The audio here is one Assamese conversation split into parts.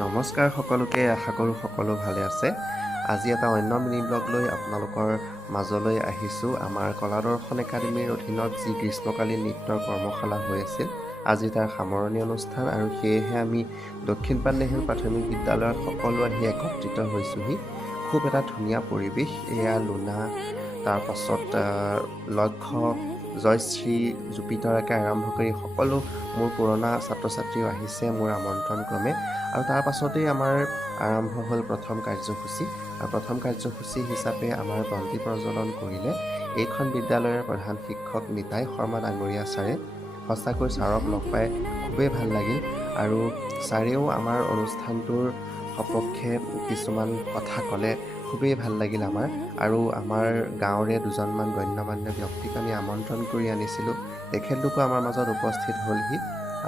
নমস্কাৰ সকলোকে, আশা কৰোঁ সকলো ভালে আছে। আজি এটা অন্য মিনি ব্লগ লৈ আপোনালোকৰ মাজলৈ আহিছোঁ। আমাৰ কলাদৰ্শন একাডেমীৰ অধীনত যি গ্ৰীষ্মকালীন নৃত্যৰ কৰ্মশালা হৈ আছিল, আজি তাৰ সামৰণি অনুষ্ঠান, আৰু সেয়েহে আমি দক্ষিণপাট নেহেৰু প্ৰাথমিক বিদ্যালয়ত সকলো আহি একত্ৰিত হৈছোঁহি। খুব এটা ধুনীয়া পৰিৱেশ। এয়া লুনা, তাৰ পাছত লক্ষ্য, জয়শ্ৰী, জুপিটাৰকে আৰম্ভ কৰি সকলো মোৰ পুৰণা ছাত্ৰ ছাত্ৰীও আহিছে মোৰ আমন্ত্ৰণ ক্ৰমে। আৰু তাৰ পাছতেই আমাৰ আৰম্ভ হ'ল প্ৰথম কাৰ্যসূচী। আৰু প্ৰথম কাৰ্যসূচী হিচাপে আমাৰ বন্তি প্ৰজ্বলন কৰিলে এইখন বিদ্যালয়ৰ প্ৰধান শিক্ষক নিতাই শৰ্মা ডাঙৰীয়া ছাৰে। সঁচাকৈ ছাৰক লগ পাই খুবেই ভাল লাগিল, আৰু ছাৰেও আমাৰ অনুষ্ঠানটোৰ সপক্ষে কিছুমান কথা ক'লে। খুবেই ভাল লাগিল আমাৰ। আৰু আমাৰ গাঁৱৰে দুজনমান গণ্যমান্য ব্যক্তিক আমি আমন্ত্ৰণ কৰি আনিছিলোঁ। তেখেতলোকো আমাৰ মাজত উপস্থিত হ'লহি,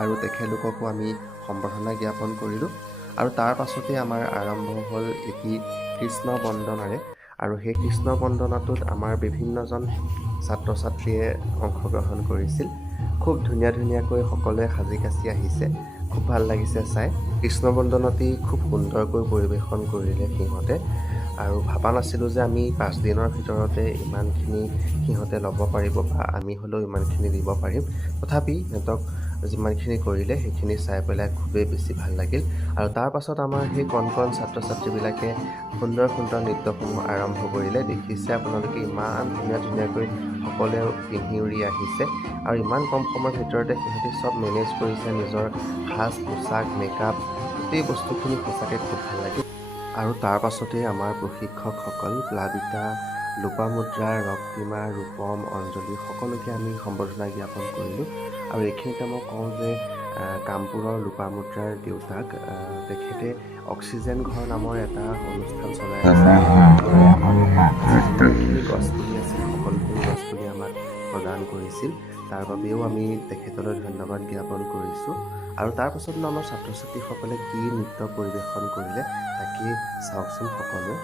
আৰু তেখেতলোককো আমি সম্বৰ্ধনা জ্ঞাপন কৰিলোঁ। আৰু তাৰ পাছতেই আমাৰ আৰম্ভ হ'ল এটি কৃষ্ণ বন্দনাৰে। আৰু সেই কৃষ্ণ বন্দনাটোত আমাৰ বিভিন্নজন ছাত্ৰ ছাত্ৰীয়ে অংশগ্ৰহণ কৰিছিল। খুব ধুনীয়াকৈ সকলোৱে সাজি কাচি আহিছে। খুব ভাল লাগিছে চাই। কৃষ্ণ বন্দনাটি খুব সুন্দৰকৈ পৰিৱেশন কৰিলে সিহঁতে, আৰু ভবা নাছিলোঁ যে আমি 5 দিনৰ ভিতৰতে ইমানখিনি সিহঁতে ল'ব পাৰিব, বা আমি হ'লেও ইমানখিনি দিব পাৰিম। তথাপি সিহঁতক যিমানখিনি কৰিলে সেইখিনি চাই পেলাই খুবেই বেছি ভাল লাগিল। আৰু তাৰ পাছত আমাৰ সেই কণ ছাত্ৰ ছাত্ৰীবিলাকে সুন্দৰ নৃত্যসমূহ আৰম্ভ কৰিলে। দেখিছে আপোনালোকে ইমান ধুনীয়াকৈ সকলোৱে পিন্ধি উৰি আহিছে, আৰু ইমান কম সময়ৰ ভিতৰতে সিহঁতি চব মেনেজ কৰিছে। নিজৰ সাজ পোছাক, মেকআপ, গোটেই বস্তুখিনি সঁচাকৈ খুব ভাল লাগিল। আৰু তাৰ পাছতেই আমাৰ প্ৰশিক্ষকসকল প্লাবিতা, লোপামুদ্ৰা, ৰক্তিমা, ৰূপম, অঞ্জলি সকলোকে আমি সম্বৰ্ধনা জ্ঞাপন কৰিলোঁ। আৰু এইখিনিতে মই কওঁ যে কামপুৰৰ লোপামুদ্ৰাৰ দেউতাক, তেখেতে অক্সিজেন ঘৰ নামৰ এটা অনুষ্ঠান চলাই আছে। যিমানখিনি গছপুলি আছিল সকলোখিনি গছপুলি আমাক প্ৰদান কৰিছিল। তাৰ বাবেও আমি তেখেতলৈ ধন্যবাদ জ্ঞাপন কৰিছোঁ। আৰু তাৰ পাছত আমাৰ ছাত্ৰ ছাত্ৰীসকলে কি নৃত্য পৰিৱেশন কৰিলে তাকেই চাওকচোন সকলোৱে।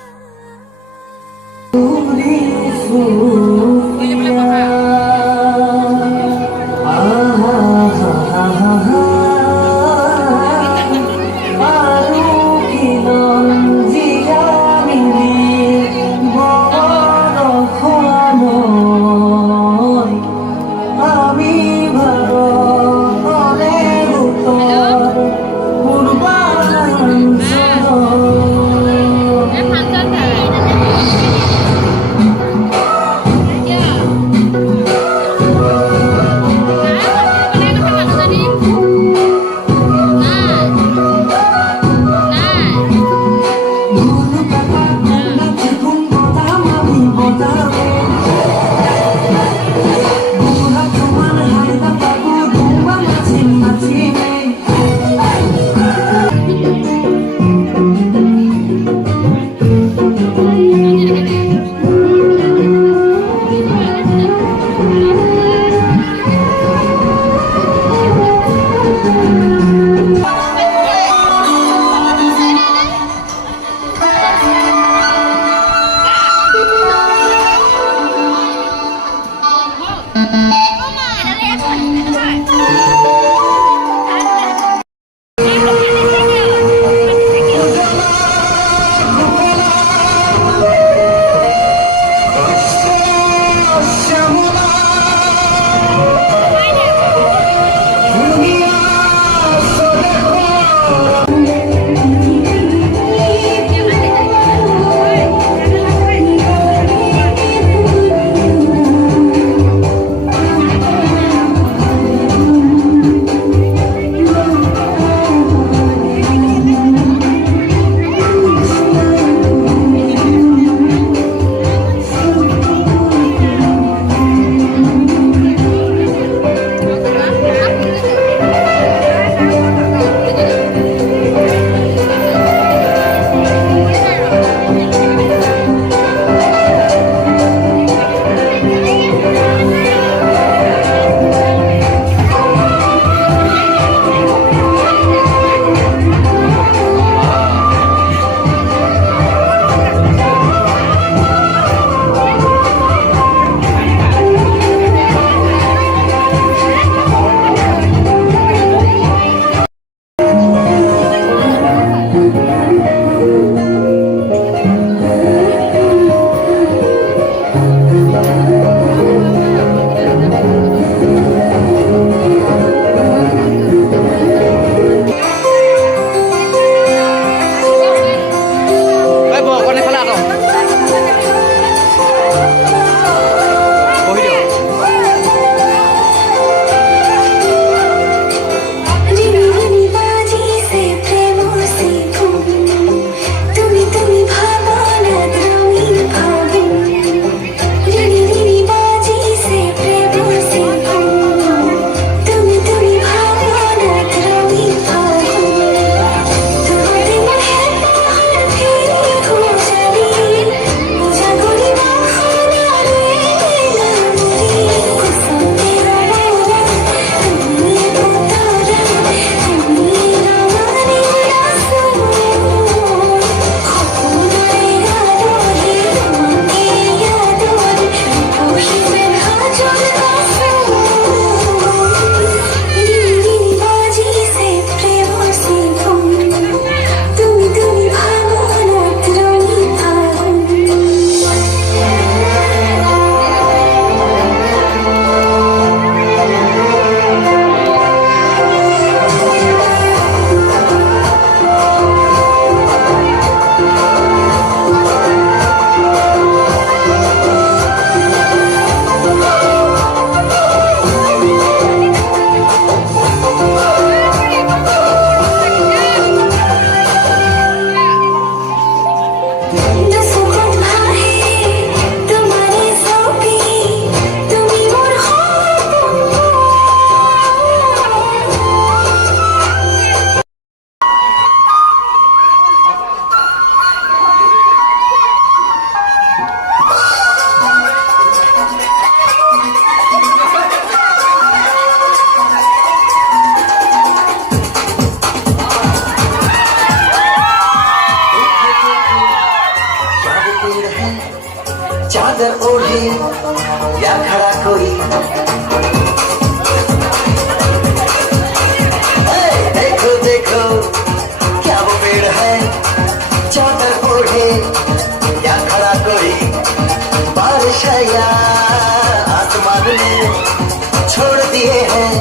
लिए हैं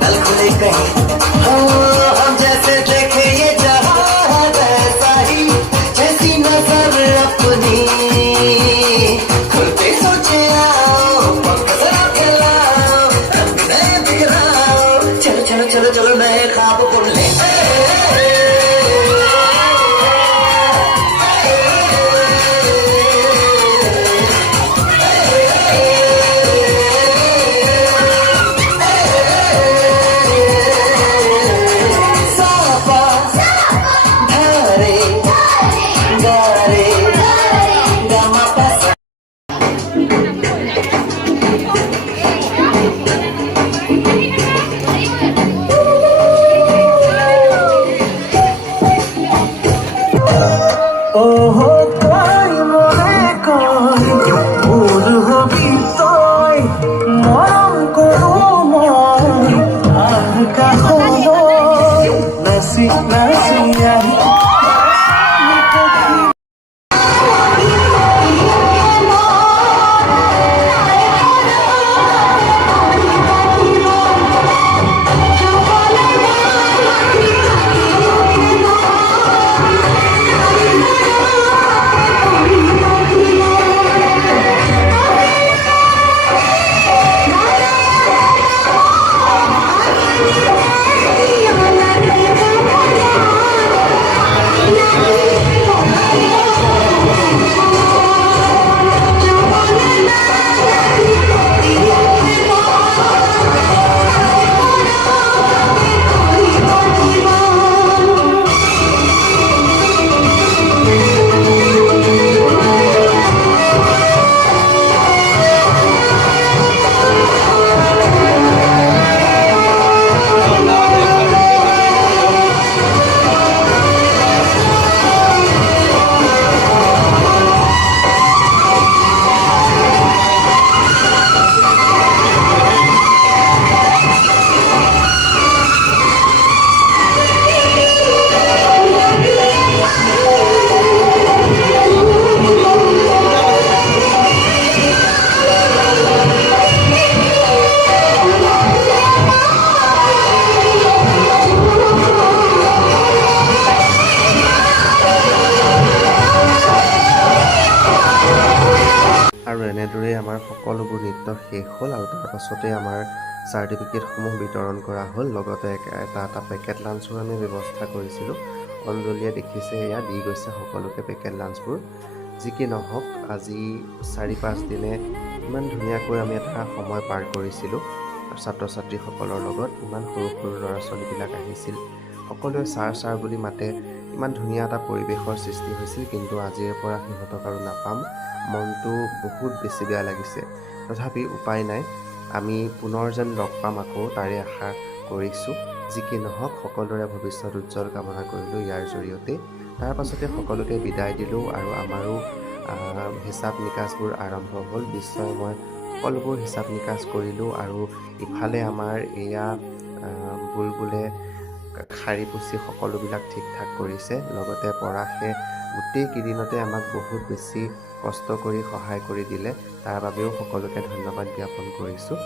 कल खुले कहीं हम जैसे देखे ये जहां है वैसा ही जैसी नजर अपनी खुलते सोचे आओ पक्का जरा खिलाओ रंग नए बिखराओ चलो चलो चलो चलो नए ख्वाब बुन ले আৰু এনেদৰেই আমাৰ সকলোবোৰ নৃত্য শেষ হ'ল আৰু তাৰ পাছতে আমাৰ চাৰ্টিফিকেটসমূহ বিতৰণ কৰা হ'ল লগতে এটা পেকেট লাঞ্চৰ আমি ব্যৱস্থা কৰিছিলোঁ অঞ্জলীয়ে দেখিছে এয়া দি গৈছে সকলোকে পেকেট লাঞ্চবোৰ যি কি নহওক আজি 4-5 দিনে ইমান ধুনীয়াকৈ আমি এটা সময় পাৰ কৰিছিলোঁ ছাত্ৰ ছাত্ৰীসকলৰ লগত ইমান সৰু সৰু ল'ৰা ছোৱালীবিলাক আহিছিল সকলোৱে ছাৰ বুলি মাতে ইমান ধুনীয়া এটা পৰিৱেশৰ সৃষ্টি হৈছিল কিন্তু আজিৰ পৰা সিহঁতক আৰু নাপাম মনটো বহুত বেছি বেয়া লাগিছে তথাপি উপায় নাই আমি পুনৰ যেন লগ পাম আকৌ তাৰে আশা কৰিছোঁ যি কি নহওক সকলোৰে ভৱিষ্যত উজ্জ্বল কামনা কৰিলোঁ ইয়াৰ জৰিয়তে তাৰ পাছতে সকলোকে বিদায় দিলোঁ আৰু আমাৰো হিচাপ নিকাচবোৰ আৰম্ভ হ'ল নিশ্চয় মই সকলোবোৰ হিচাপ নিকাচ কৰিলোঁ আৰু ইফালে আমাৰ এয়া বুলবুলে শাৰী পুচি সকলোবিলাক ঠিক ঠাক কৰিছে লগতে পৰাশে গোটেই কেইদিনতে আমাক বহুত বেছি কষ্ট কৰি সহায় কৰি দিলে তাৰ বাবেও সকলোকে ধন্যবাদ জ্ঞাপন কৰিছোঁ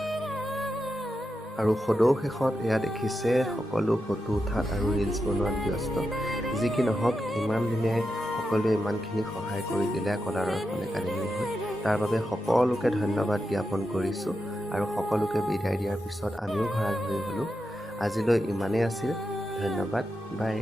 আৰু সদৌ শেষত এয়া দেখিছে সকলো ফটো উঠাত আৰু ৰিলছ বনোৱাত ব্যস্ত যি কি নহওক ইমান দিনে সকলোৱে ইমানখিনি সহায় কৰি দিলে কলাদৰ্শন একাডেমীৰ হৈ তাৰ বাবে সকলোকে ধন্যবাদ জ্ঞাপন কৰিছোঁ আৰু সকলোকে বিদায় দিয়াৰ পিছত আমিও ঘৰা ঘৰি হ'লোঁ আজিলৈ ইমানেই আছিল ধন্যবাদ বাই